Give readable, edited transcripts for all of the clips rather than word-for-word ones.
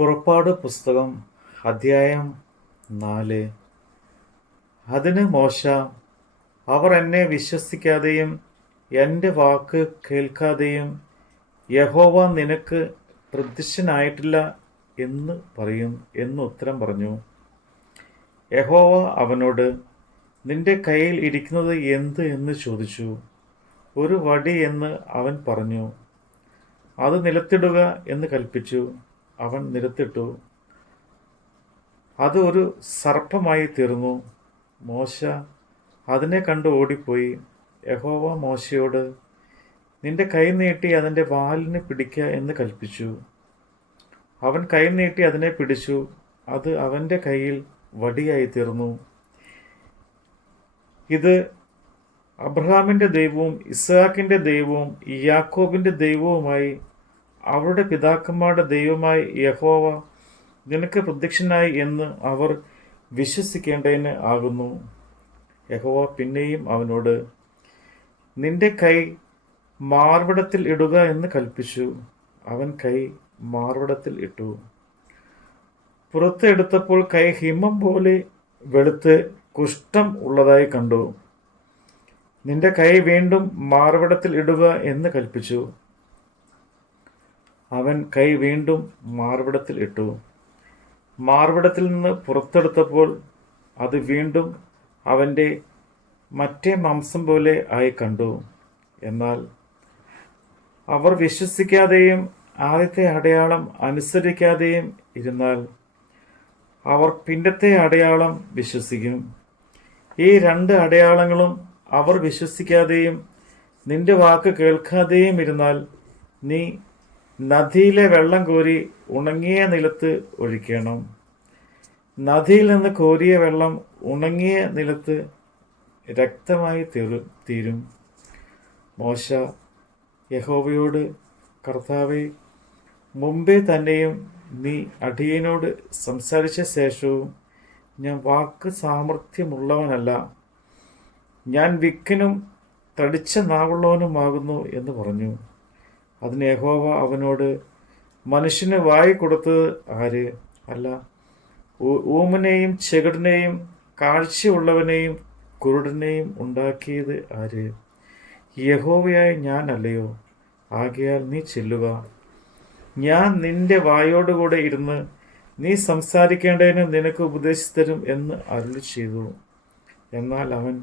പുറപ്പാട് പുസ്തകം അധ്യായം 4. അതിന് മോശ, അവർ എന്നെ വിശ്വസിക്കാതെയും എൻ്റെ വാക്ക് കേൾക്കാതെയും യഹോവ നിനക്ക് പ്രത്യക്ഷനായിട്ടില്ല എന്ന് പറയും എന്ന് ഉത്തരം പറഞ്ഞു. യഹോവ അവനോട്, നിന്റെ കയ്യിൽ ഇരിക്കുന്നത് എന്ത് എന്ന് ചോദിച്ചു. ഒരു വടി എന്ന് അവൻ പറഞ്ഞു. അത് നിലത്തിടുക എന്ന് കൽപ്പിച്ചു. അവൻ നിലത്തിട്ടു. അത് ഒരു സർപ്പമായി തീർന്നു. മോശ അതിനെ കണ്ട് ഓടിപ്പോയി. യഹോവ മോശയോട്, നിന്റെ കൈ നീട്ടി അതിൻ്റെ വാലിന് പിടിക്കുക എന്ന് കൽപ്പിച്ചു. അവൻ കൈ നീട്ടി അതിനെ പിടിച്ചു. അത് അവൻ്റെ കയ്യിൽ വടിയായി തീർന്നു. ഇത് അബ്രഹാമിൻ്റെ ദൈവവും ഇസ്ഹാക്കിൻ്റെ ദൈവവും യാക്കോബിൻ്റെ ദൈവവുമായി അവരുടെ പിതാക്കന്മാരുടെ ദൈവമായി യഹോവ നിനക്ക് പ്രത്യക്ഷനായി എന്ന് അവർ വിശ്വസിക്കേണ്ടതിന് ആകുന്നു. യഹോവ പിന്നെയും അവനോട്, നിന്റെ കൈ മാർവിടത്തിൽ ഇടുക എന്ന് കൽപ്പിച്ചു. അവൻ കൈ മാർവിടത്തിൽ ഇട്ടു. പുറത്ത് എടുത്തപ്പോൾ കൈ ഹിമം പോലെ വെളുത്ത് കുഷ്ഠം ഉള്ളതായി കണ്ടു. നിന്റെ കൈ വീണ്ടും മാർവിടത്തിൽ ഇടുക എന്ന് കൽപ്പിച്ചു. അവൻ കൈ വീണ്ടും മാർവിടത്തിൽ ഇട്ടു. മാർവിടത്തിൽ നിന്ന് പുറത്തെടുത്തപ്പോൾ അത് വീണ്ടും അവൻ്റെ മറ്റേ മാംസം പോലെ ആയി കണ്ടു. എന്നാൽ അവർ വിശ്വസിക്കാതെയും ആദ്യത്തെ അടയാളം അനുസരിക്കാതെയും ഇരുന്നാൽ അവർ പിന്നത്തെ അടയാളം വിശ്വസിക്കും. ഈ രണ്ട് അടയാളങ്ങളും അവർ വിശ്വസിക്കാതെയും നിന്റെ വാക്ക് കേൾക്കാതെയും ഇരുന്നാൽ നീ നദിയിലെ വെള്ളം കോരി ഉണങ്ങിയ നിലത്ത് ഒഴിക്കണം. നദിയിൽ നിന്ന് കോരിയ വെള്ളം ഉണങ്ങിയ നിലത്ത് രക്തമായി തീരും. മോശ യഹോവയോട്, കർത്താവേ, മുമ്പേ തന്നെയും നീ അടിയനോട് സംസാരിച്ച ശേഷവും ഞാൻ വാക്ക് സാമർഥ്യമുള്ളവനല്ല, ഞാൻ വിക്കനും തടിച്ച നാവുള്ളവനുമാകുന്നു എന്ന് പറഞ്ഞു. അതിന് യഹോവ അവനോട്, മനുഷ്യന് വായി കൊടുത്തത് ആര്? അല്ല, ഊമനെയും ചെകിടനെയും കാഴ്ചയുള്ളവനെയും കുരുടനെയും ഉണ്ടാക്കിയത് ആര്? യഹോവയായ ഞാൻ അല്ലയോ? ആകയാൽ നീ ചെല്ലുക, ഞാൻ നിന്റെ വായോടുകൂടെ ഇരുന്ന് നീ സംസാരിക്കേണ്ടതിന് നിനക്ക് ഉപദേശിച്ചു തരും എന്ന് അരുളി ചെയ്തു. എന്നാൽ അവൻ,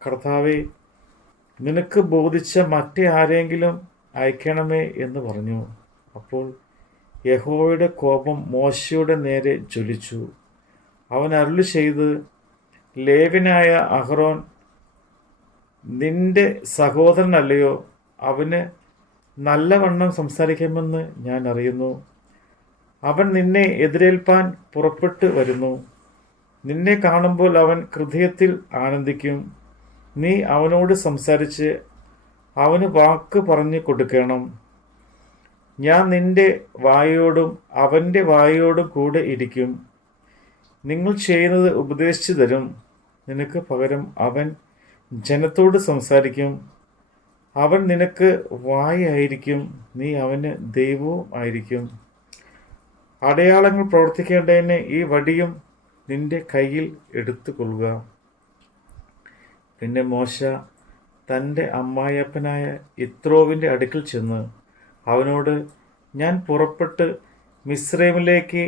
കർത്താവേ, നിനക്ക് ബോധിച്ച മറ്റേ ആരെങ്കിലും അയക്കണമേ എന്ന് പറഞ്ഞു. അപ്പോൾ യഹോവയുടെ കോപം മോശയുടെ നേരെ ജ്വലിച്ചു. അവൻ അരുളി ചെയ്ത്, ലേവ്യനായ അഹ്റോൻ നിന്റെ സഹോദരനല്ലയോ? അവന് നല്ലവണ്ണം സംസാരിക്കാമെന്ന് ഞാൻ അറിയുന്നു. അവൻ നിന്നെ എതിരേൽപ്പാൻ പുറപ്പെട്ടു വരുന്നു. നിന്നെ കാണുമ്പോൾ അവൻ ഹൃദയത്തിൽ ആനന്ദിക്കും. നീ അവനോട് സംസാരിച്ച് അവന് വാക്ക് പറഞ്ഞു കൊടുക്കണം. ഞാൻ നിന്റെ വായോടും അവൻ്റെ വായോടും കൂടെ ഇരിക്കും. നിങ്ങൾ ചെയ്യുന്നത് ഉപദേശിച്ചു തരും. നിനക്ക് പകരം അവൻ ജനത്തോട് സംസാരിക്കും. അവൻ നിനക്ക് വായായിരിക്കും, നീ അവന് ദൈവവും ആയിരിക്കും. അടയാളങ്ങൾ പ്രവർത്തിക്കേണ്ടതിന് ഈ വടിയും നിന്റെ കയ്യിൽ എടുത്തുകൊള്ളുക. പിന്നെ മോശ തൻ്റെ അമ്മായപ്പനായ യിത്രോവിൻ്റെ അടുക്കൽ ചെന്ന് അവനോട്, ഞാൻ പുറപ്പെട്ട് മിസ്രൈമിലേക്ക്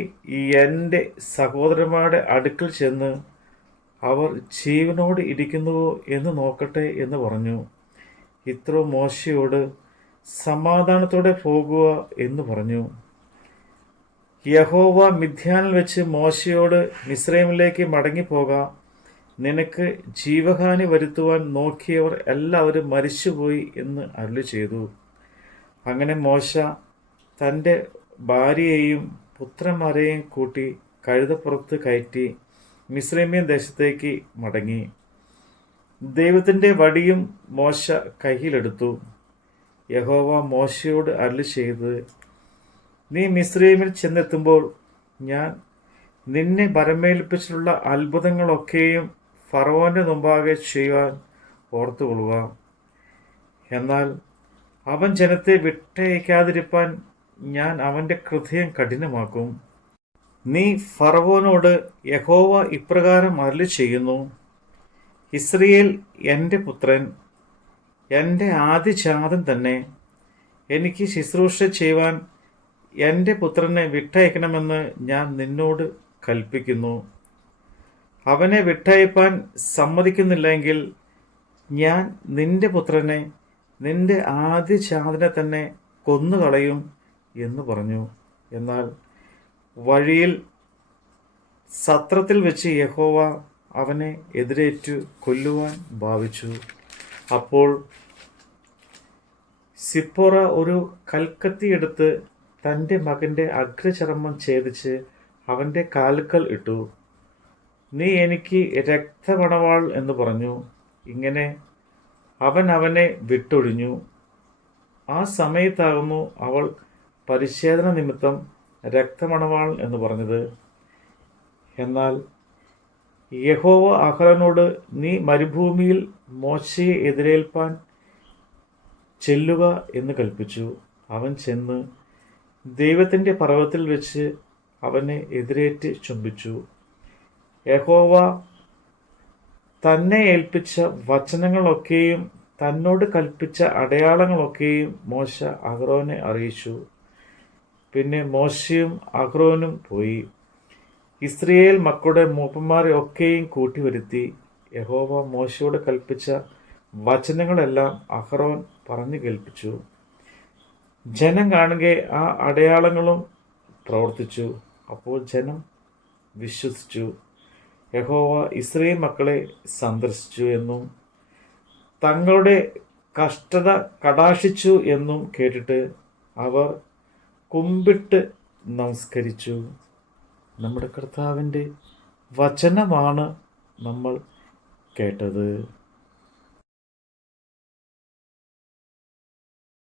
എൻ്റെ സഹോദരന്മാരുടെ അടുക്കൽ ചെന്ന് അവർ ജീവനോട് ഇരിക്കുന്നുവോ എന്ന് നോക്കട്ടെ എന്ന് പറഞ്ഞു. യിത്രോ മോശയോട്, സമാധാനത്തോടെ പോകുക എന്ന് പറഞ്ഞു. യഹോവ മിദ്യാനിൽ വെച്ച് മോശയോട്, മിസ്രൈമിലേക്ക് മടങ്ങിപ്പോകാം, നിനക്ക് ജീവഹാനി വരുത്തുവാൻ നോക്കിയവർ എല്ലാവരും മരിച്ചുപോയി എന്ന് അരുളി ചെയ്തു. അങ്ങനെ മോശ തൻ്റെ ഭാര്യയെയും പുത്രന്മാരെയും കൂട്ടി കഴുതപ്പുറത്ത് കയറ്റി മിസ്രൈമ്യൻ ദേശത്തേക്ക് മടങ്ങി. ദൈവത്തിൻ്റെ വടിയും മോശ കയ്യിലെടുത്തു. യഹോവ മോശയോട് അരുളി ചെയ്ത്, നീ മിസ്രൈമിൽ ചെന്നെത്തുമ്പോൾ ഞാൻ നിന്നെ ഭരമേൽപ്പിച്ചിട്ടുള്ള അത്ഭുതങ്ങളൊക്കെയും ഫറവോൻ്റെ മുമ്പാകെ ചെയ്യുവാൻ ഓർത്തുകൊള്ളുക. എന്നാൽ അവൻ ജനത്തെ വിട്ടയക്കാതിരിപ്പാൻ ഞാൻ അവൻ്റെ ഹൃദയം കഠിനമാക്കും. നീ ഫറവോനോട്, യഹോവ ഇപ്രകാരം അരുളി ചെയ്യുന്നു, ഇസ്രയേൽ എൻ്റെ പുത്രൻ, എൻ്റെ ആദിജാതൻ തന്നെ. എനിക്ക് ശുശ്രൂഷ ചെയ്യുവാൻ എൻ്റെ പുത്രനെ വിട്ടയക്കണമെന്ന് ഞാൻ നിന്നോട് കൽപ്പിക്കുന്നു. അവനെ വിട്ടയപ്പാൻ സമ്മതിക്കുന്നില്ലെങ്കിൽ ഞാൻ നിന്റെ പുത്രനെ, നിന്റെ ആദിജാതനെ തന്നെ കൊന്നുകളയും എന്ന് പറഞ്ഞു. എന്നാൽ വഴിയിൽ സത്രത്തിൽ വെച്ച് യഹോവ അവനെ എതിരേറ്റു കൊല്ലുവാൻ ഭാവിച്ചു. അപ്പോൾ സിപ്പോറ ഒരു കൽക്കത്തി എടുത്ത് തൻ്റെ മകൻ്റെ അഗ്രചർമ്മം ഛേദിച്ച് അവൻ്റെ കാൽക്കൽ ഇട്ടു. നീ എനിക്ക് രക്തമണവാൾ എന്ന് പറഞ്ഞു. ഇങ്ങനെ അവൻ അവനെ വിട്ടൊഴിഞ്ഞു. ആ സമയത്താകുന്നു അവൾ പരിച്ഛേദന നിമിത്തം രക്തമണവാൾ എന്ന് പറഞ്ഞത്. എന്നാൽ യഹോവ അഹരോനോട്, നീ മരുഭൂമിയിൽ മോശയെ എതിരേൽപ്പാൻ ചെല്ലുക എന്ന് കൽപ്പിച്ചു. അവൻ ചെന്ന് ദൈവത്തിൻ്റെ പർവ്വതത്തിൽ വെച്ച് അവനെ എതിരേറ്റ് ചുംബിച്ചു. യഹോവ തന്നെ ഏൽപ്പിച്ച വചനങ്ങളൊക്കെയും തന്നോട് കൽപ്പിച്ച അടയാളങ്ങളൊക്കെയും മോശ അഹരോനെ അറിയിച്ചു. പിന്നെ മോശയും അഹരോനും പോയി ഇസ്രായേൽ മക്കളുടെ മൂപ്പന്മാരെ ഒക്കെയും കൂട്ടിവരുത്തി. യഹോവ മോശയോട് കൽപ്പിച്ച വചനങ്ങളെല്ലാം അഹരോൻ പറഞ്ഞു കേൾപ്പിച്ചു. ജനം കാണുകെ ആ അടയാളങ്ങളും പ്രവർത്തിച്ചു. അപ്പോൾ ജനം വിശ്വസിച്ചു. യഹോവ ഇസ്രായേൽ മക്കളെ സന്ദർശിച്ചു എന്നും തങ്ങളുടെ കഷ്ടത കടാക്ഷിച്ചു എന്നും കേട്ടിട്ട് അവർ കുമ്പിട്ട് നമസ്കരിച്ചു. നമ്മുടെ കർത്താവിൻ്റെ വചനമാണ് നമ്മൾ കേട്ടത്.